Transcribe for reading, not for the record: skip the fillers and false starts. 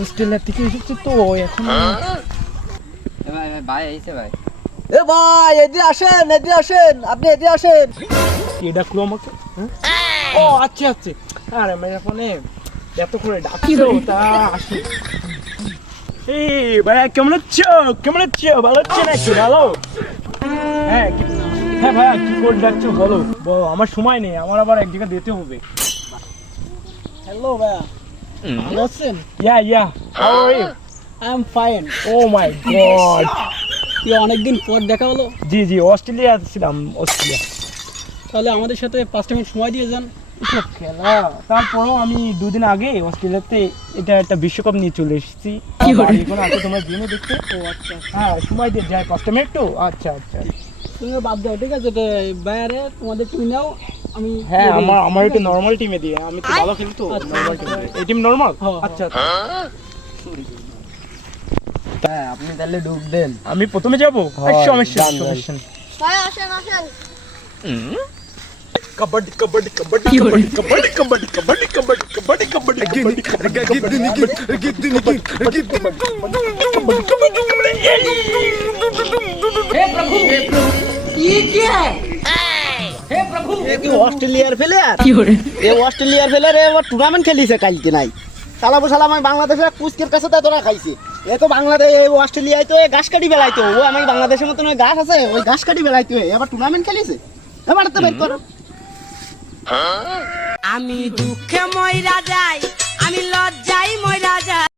Australia থেকে এসেছে তো এখন। ভাই আইছে ভাই। এ ভাই এদিকে আসেন, এদিকে আসেন, আপনি এদিকে আসেন। কে ডাকলো আমাকে? ও আচ্ছা আচ্ছা, আরে মেরে ফোনে এত করে ডাকছো তা আসি। এই ভাইয়া কেমন আছো? কেমন আছো? ভালো আছো নাকি? ভালো। হ্যাঁ হ্যাঁ ভাইয়া কি করে ডাকছো বলো বলো, আমার সময় নেই, আমার আবার এক জায়গায় যেতে হবে। হ্যালো ভাইয়া, ভালো আছেন? Yeah how are you? I am fine. Oh my god, অনেকদিন পর দেখা হলো। জি অস্ট্রেলিয়া ছিলাম, অস্ট্রেলিয়া। তাহলে আমাদের সাথে 5 মিনিট সময় দিয়ে যান। এসব খেলা, তারপরেও আমি দুদিন আগে অস্ট্রেলিয়াতে এটা একটা বিশ্বকাপ নিয়ে চলে এসেছি। এখন আছে তোমরা জেনে দেখতে। ও আচ্ছা, হ্যাঁ সময় দিয়ে যায় 5টা মিনিট তো। আচ্ছা তুমি বাদ দাও, ঠিক আছে? বাইরে তোমাদের তুমি নাও, আমি হ্যাঁ আমার একটু নরমাল টিমে দিয়ে, আমি তো ভালো খেলি তো নরমাল টিমে। এই টিম নরমাল? আচ্ছা হ্যাঁ আপনি তাহলে ডুব দেন। আমি প্রথমে যাবো? সমস্যা নেই। ভাই আসেন আসেন। কবাডি কবাডি কবাডি কবাডি কবাডি কবাডি কবাডি কবাডি কবাডি কবাডি অস্ট্রেলিয়ার প্লেয়ার, অস্ট্রেলিয়ার প্লেয়ার এবার টুর্নামেন্ট খেলিছে কালকে নাই। সালাবো সালাম আমি বাংলাদেশের কুচকের কাছে তো তোরা খাইছে। এ তো বাংলাদেশ অস্ট্রেলিয়ায় তো ঘাস কাটি বেলাইতো, ও আমি বাংলাদেশের মতন ওই ঘাস আছে ওই ঘাস কাটি বেলাইতো, এবার টুর্নামেন্ট খেলিছে। এবার তো বের করো। আমি দুঃখে ময়রা যাই, আমি লজ্জায় ময়রা যাই।